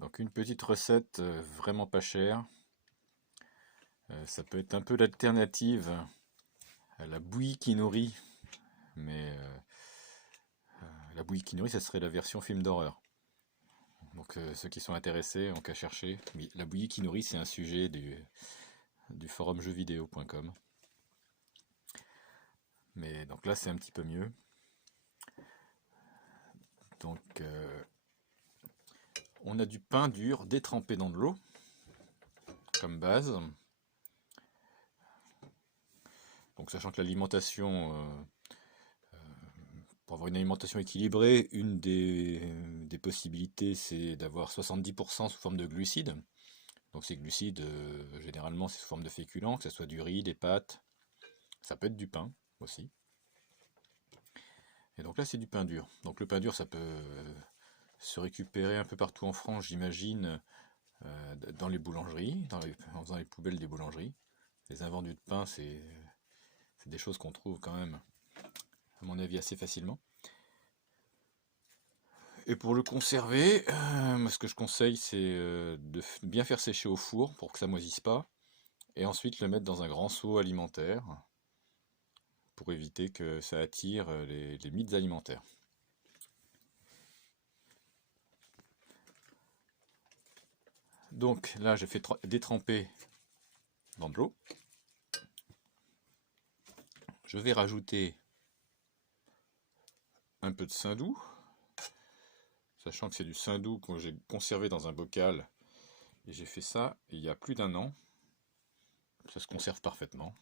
Donc une petite recette vraiment pas chère. Ça peut être un peu l'alternative à la bouillie qui nourrit. Mais la bouillie qui nourrit, ça serait la version film d'horreur. Donc ceux qui sont intéressés ont qu'à chercher. Oui, la bouillie qui nourrit, c'est un sujet du forum jeuxvideo.com. Mais donc là, c'est un petit peu mieux. Donc on a du pain dur détrempé dans de l'eau comme base. Donc sachant que l'alimentation, pour avoir une alimentation équilibrée, une des possibilités, c'est d'avoir 70% sous forme de glucides. Donc ces glucides, généralement, c'est sous forme de féculents, que ce soit du riz, des pâtes, ça peut être du pain aussi. Et donc là, c'est du pain dur. Donc le pain dur, ça peut se récupérer un peu partout en France, j'imagine, dans les boulangeries, en faisant les poubelles des boulangeries. Les invendus de pain, c'est des choses qu'on trouve quand même, à mon avis, assez facilement. Et pour le conserver, ce que je conseille, c'est de bien faire sécher au four pour que ça moisisse pas, et ensuite le mettre dans un grand seau alimentaire pour éviter que ça attire les mites alimentaires. Donc là, j'ai fait détremper dans de l'eau. Je vais rajouter un peu de saindoux, sachant que c'est du saindoux que j'ai conservé dans un bocal. Et j'ai fait ça il y a plus d'1 an. Ça se conserve parfaitement.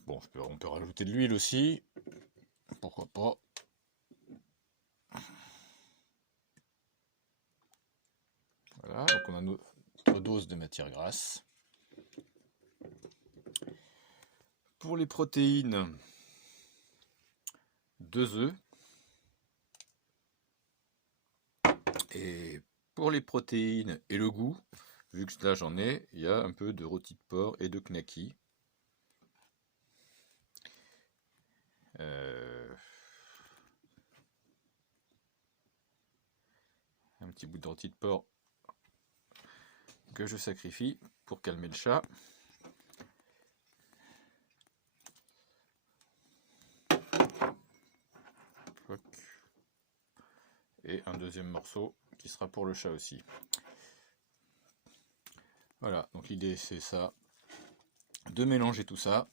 Bon, on peut rajouter de l'huile aussi. Pourquoi pas. Voilà, donc on a notre dose de matière grasse. Pour les protéines, 2 œufs. Et pour les protéines et le goût, vu que là j'en ai, il y a un peu de rôti de porc et de knacky. Un petit bout de rôti de porc que je sacrifie pour calmer le chat. Et un deuxième morceau qui sera pour le chat aussi. Voilà, donc l'idée c'est ça, de mélanger tout ça.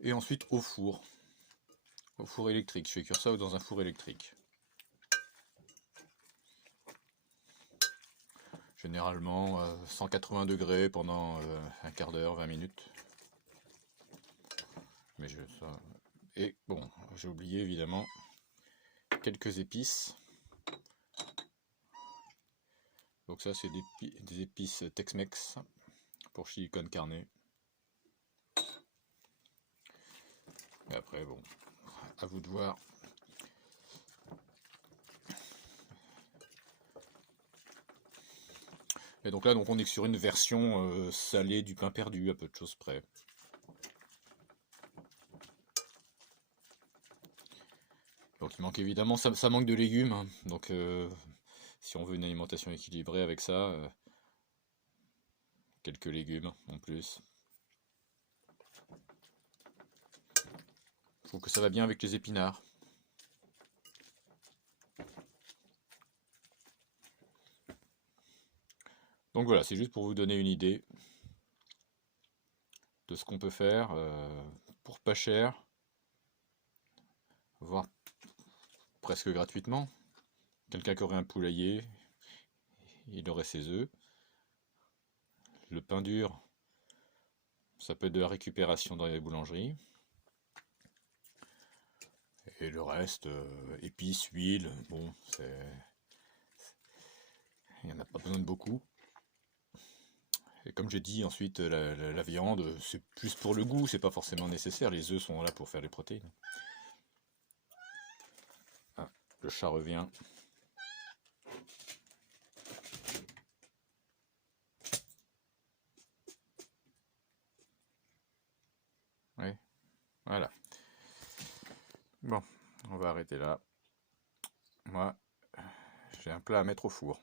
Et ensuite au four électrique. Je fais cuire ça dans un four électrique. Généralement 180 degrés pendant un quart d'heure, 20 minutes. Mais ça. Et bon, j'ai oublié évidemment quelques épices. Donc ça c'est des épices Tex-Mex pour chili con carne. Et après bon, à vous de voir. Et donc là on est sur une version salée du pain perdu, à peu de choses près. Donc il manque évidemment, ça manque de légumes, hein. Donc si on veut une alimentation équilibrée avec ça, quelques légumes en plus. Je trouve que ça va bien avec les épinards. Donc voilà, c'est juste pour vous donner une idée de ce qu'on peut faire pour pas cher, voire presque gratuitement. Quelqu'un qui aurait un poulailler, il aurait ses œufs. Le pain dur, ça peut être de la récupération dans les boulangeries. Et le reste, épices, huile, bon, il n'y en a pas besoin de beaucoup. Et comme j'ai dit, ensuite, la viande, c'est plus pour le goût, c'est pas forcément nécessaire. Les œufs sont là pour faire les protéines. Ah, le chat revient. Oui, voilà. Bon, on va arrêter là. Moi, j'ai un plat à mettre au four.